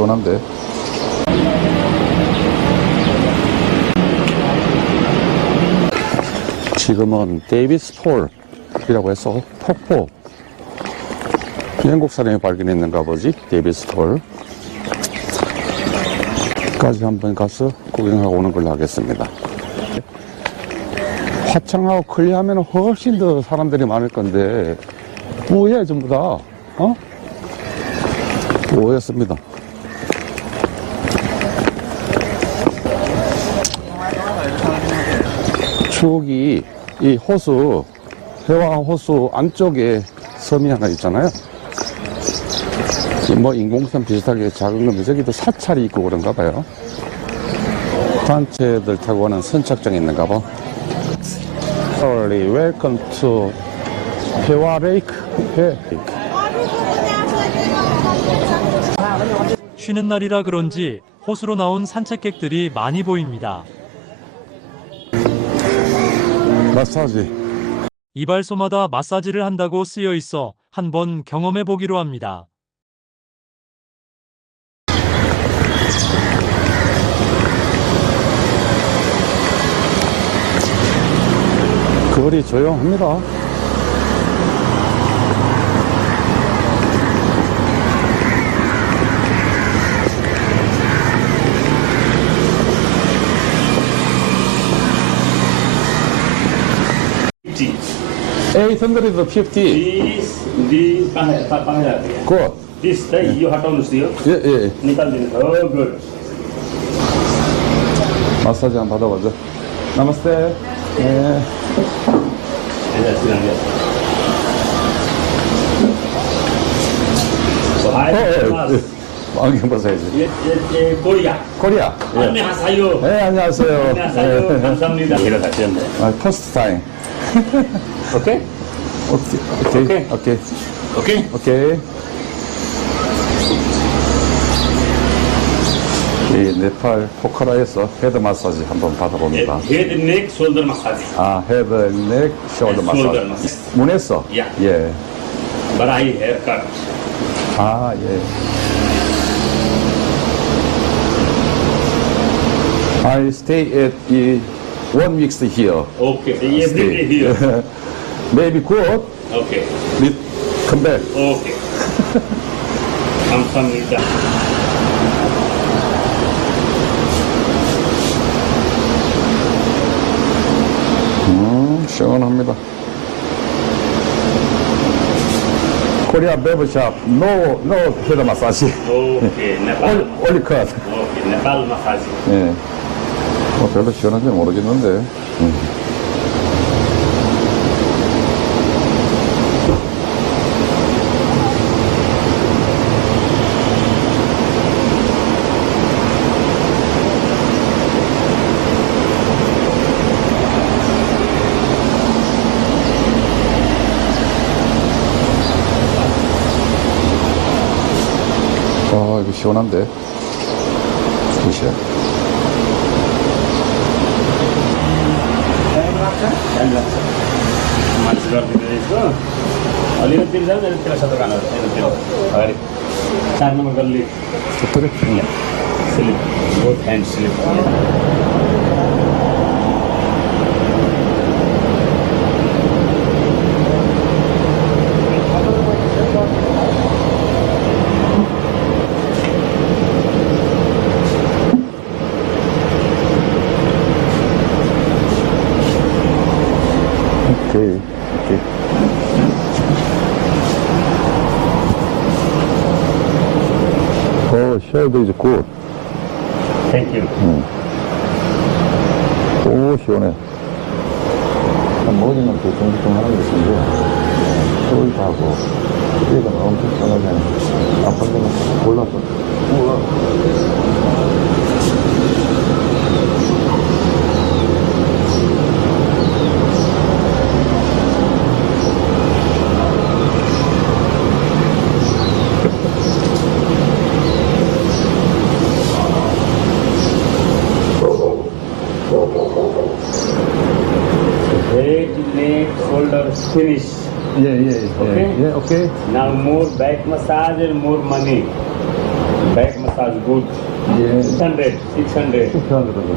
시원한데. 지금은 데이비스 폴이라고 해서 폭포. 영국 사람이 발견했는가 보지, 데이비스 폴. 까지 한번 가서 구경하고 오는 걸로 하겠습니다. 화창하고 클리하면 훨씬 더 사람들이 많을 건데, 뿌예, 전부 다. 어? 뿌였습니다. 추억이 이 호수, 해와 호수 안쪽에 섬이 하나 있잖아요. 이뭐 인공섬 비슷하게 작은 건데 저기도 사찰이 있고 그런가 봐요. 단체들 타고 가는 선착장이 있는가 봐. Sorry, welcome to 해와 레이크. 해 레이크. 쉬는 날이라 그런지 호수로 나온 산책객들이 많이 보입니다. 마사지. 이발소마다 마사지를 한다고 쓰여 있어 한번 경험해 보기로 합니다. 거리 조용합니다. 850. This this कहाँ कहाँ कहाँ जाती है Good. दिस है यो हटाउनुहोस् यो 예, 예. निकालिदिनु हो गुड 마사지 한번 받아보죠. 나마스테. 예. So hi, 어, 예. 예. 안경 벗어야지. ये ये ये कोरिया 코리아. 예. 안녕하세요. 네, 안녕하세요. 안녕하세요. 예. 감사합니다. 이러 같이 했네. 아, 퍼스트 타임. 오케이? Okay. Okay. Okay. Okay. Okay. 이 네팔 포카라에서 헤드 마사지 한번 받아봅니다. 헤드 넥 숄더 마사지. 아, 헤드 넥 숄더 마사지. 문에서? 야. 예. 바라이 헤어컷. 아, 예. I stay at one week here. Okay, every day here. Maybe good. Okay. Re- come back. Okay. 감사합니다. 음, 시원합니다. 코리아 베브샵 노, 노 페더 마사지. 오케이, 네팔. 올리, 올리컷. 오케이, 네팔 마사지. 예. 뭐 별로 시원한지 모르겠는데. 음. 標なんでよいしょ मान्छे गरिदिँदै यसको अलिकतिर जाउँ अलिकतिर छ दोकान यतातिर अगाडि चार number gully slip both hand slip Weather is good. 시원해. 머리는 보통보통 하는 것인데, 소리 하고, 이건 네, 엄청 편하게 하는 것 같아요. 아빠는 몰랐어. 우와. Now more back massage and more money. Back massage massage good. 예. 600, 600.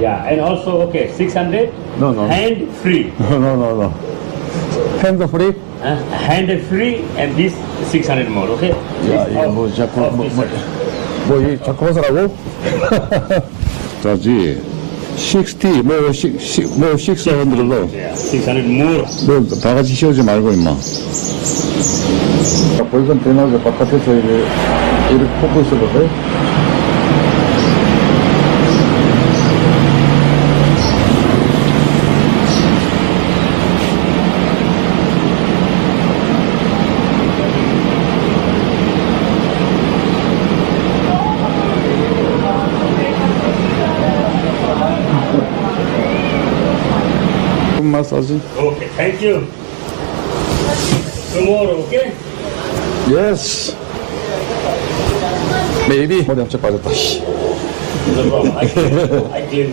Yeah, and also, okay, 600. No, no. Hand free. No, no, no, no. 핸드 프리? Uh, hand free and this 600 more, okay? 야, This 이거 of- 뭐 자꾸 of 뭐, this 뭐, one. 뭐, 이 자꾸 벗으라고? 자지. 60, 뭐, 6, 뭐, 600로. Yeah, 600 more. 너, 다 같이 씌우지 말고, 임마. 벌건 대낮에 바깥에서 이렇게, 이렇게 포고 품 마사지? Okay, thank you. Tomorrow, okay? 예스. 메이비. 머리 엄청 빠졌다. 씨. No problem. I clean. I clean.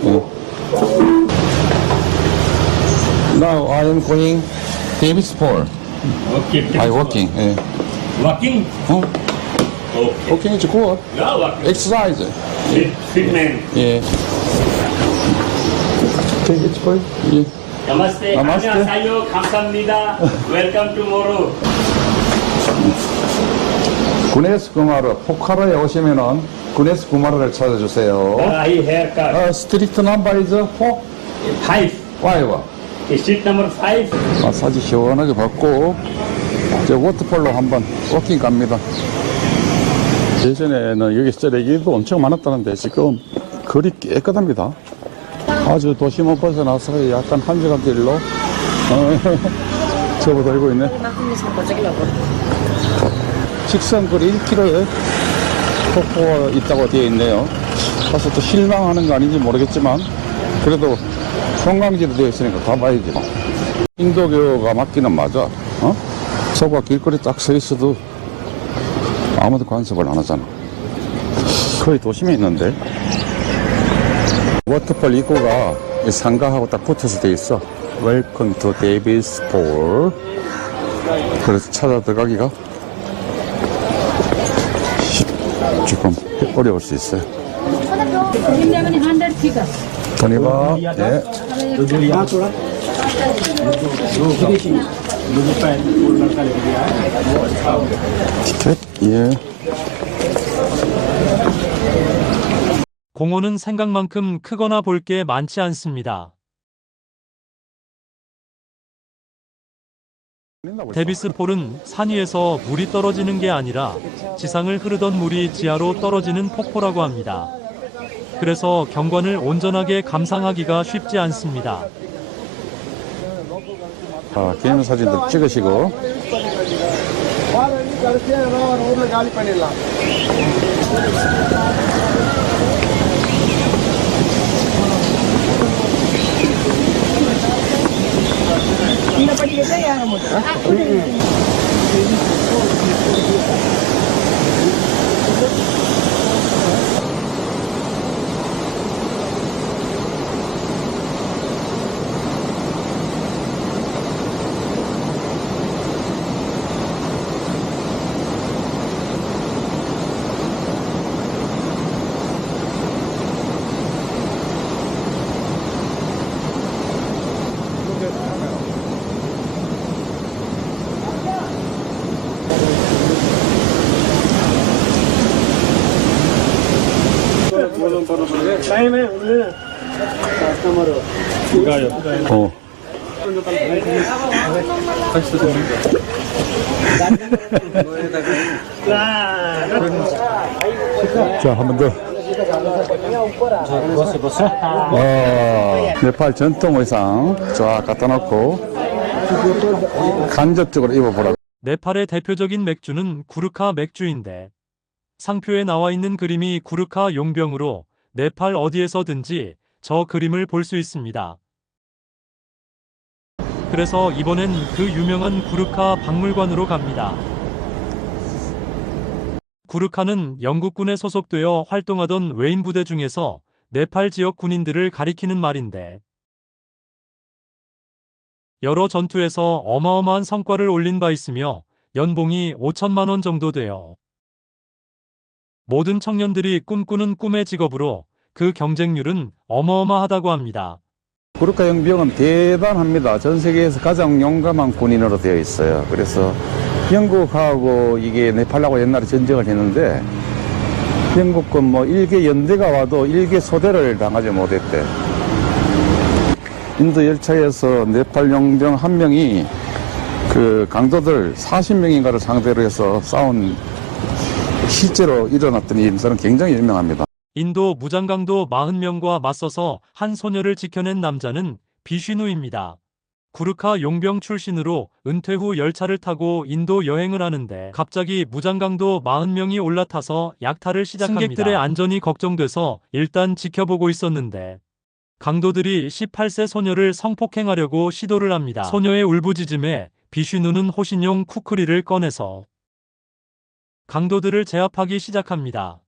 Now I am going Davis Paul. Okay. I working. 예. Walking? 어? Okay. Working is good. Yeah, walking. Exercise. Fit, fit man. 예. Davis Paul. 예. Namaste. Namaste. 안녕하세요. 감사합니다. Welcome tomorrow. 구네스 구마르 포카라에 오시면은 구네스 구마르를 찾아주세요. I haircut. 어, 스트리트 넘버 이즈 4, Five. 5. Street number five. 마사지 시원하게 받고 이제 워터폴로 한번 워킹 갑니다. 예전에는 여기 쓰레기도 엄청 많았다는데 지금 거리 깨끗합니다. 아주 도심을 벗어나서 약간 한적한 길로 어, 접어들고 있네. 직선거리 1km에 폭포가 있다고 되어 있네요. 가서 또 실망하는 거 아닌지 모르겠지만 그래도 관광지로 되어 있으니까 가봐야지. 인도교가 맞기는 맞아. 어? 서가 길거리 딱 서 있어도 아무도 간섭을 안 하잖아. 거의 도심에 있는데. 워터폴 입구가 이 상가하고 딱 붙어서 돼 있어. 웰컴 투 데이비스 폴. 그래서 찾아 들어가기가 조금 어려울 수 있어요. Hundred figures. 돈이가 예. 티켓 예. 공원은 생각만큼 크거나 볼 게 많지 않습니다. 데비스 폴은 산 위에서 물이 떨어지는 게 아니라 지상을 흐르던 물이 지하로 떨어지는 폭포라고 합니다. 그래서 경관을 온전하게 감상하기가 쉽지 않습니다. 아, 개인 사진도 찍으시고 இந்த படி தான் ஏற முடியும். 어. 자, 한 번 더. 어, 네팔 전통 의상 쫙 갖다 놓고 간접적으로 입어보라고. 네팔의 대표적인 맥주는 구르카 맥주인데 상표에 나와 있는 그림이 구르카 용병으로 네팔 어디에서든지 저 그림을 볼 수 있습니다. 그래서 이번엔 그 유명한 구르카 박물관으로 갑니다. 구르카는 영국군에 소속되어 활동하던 외인 부대 중에서 네팔 지역 군인들을 가리키는 말인데 여러 전투에서 어마어마한 성과를 올린 바 있으며 연봉이 5천만 원 정도 돼요. 모든 청년들이 꿈꾸는 꿈의 직업으로 그 경쟁률은 어마어마하다고 합니다. 구르카 용병은 대단합니다. 전 세계에서 가장 용감한 군인으로 되어 있어요. 그래서 영국하고 이게 네팔하고 옛날에 전쟁을 했는데 영국은 뭐 일개 연대가 와도 일개 소대를 당하지 못했대. 인도 열차에서 네팔 용병 한 명이 그 강도들 40명인가를 상대로 해서 싸운 실제로 일어났던 일들은 굉장히 유명합니다. 인도 무장강도 40명과 맞서서 한 소녀를 지켜낸 남자는 비슈누입니다. 구르카 용병 출신으로 은퇴 후 열차를 타고 인도 여행을 하는데 갑자기 무장강도 40명이 올라타서 약탈을 시작합니다. 승객들의 안전이 걱정돼서 일단 지켜보고 있었는데 강도들이 18세 소녀를 성폭행하려고 시도를 합니다. 소녀의 울부짖음에 비슈누는 호신용 쿠크리를 꺼내서 강도들을 제압하기 시작합니다.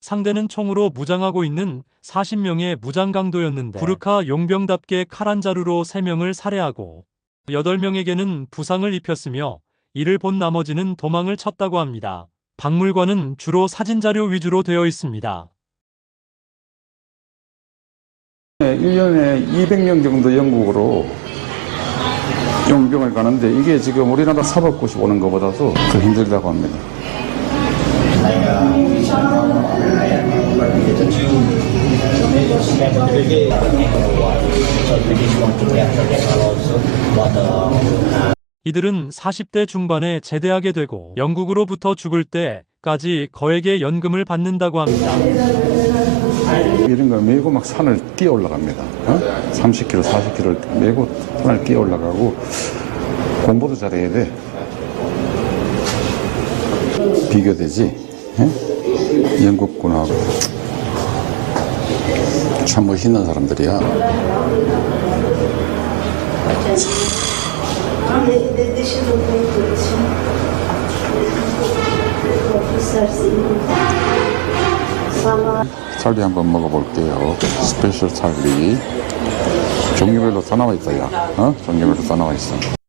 상대는 총으로 무장하고 있는 40명의 무장 강도였는데 구르카 용병답게 칼 한 자루로 3명을 살해하고 8명에게는 부상을 입혔으며 이를 본 나머지는 도망을 쳤다고 합니다. 박물관은 주로 사진자료 위주로 되어 있습니다. 1년에 200명 정도 영국으로 용병을 가는데 이게 지금 우리나라 사법고시 오는 것보다도 더 힘들다고 합니다. 이들은 40대 중반에 제대하게 되고 영국으로부터 죽을 때까지 거액의 연금을 받는다고 합니다. 이런 걸 메고 막 산을 뛰어 올라갑니다. 어? 30km, 40km를 메고 산을 뛰어 올라가고 공부도 잘해야 돼. 비교되지? 예? 영국군하고 참 멋있는 사람들이야. 찰리 한번 먹어볼게요. 스페셜 찰리. 종류별로 다 나와 야. 어? 종류별로 다 나와 있어.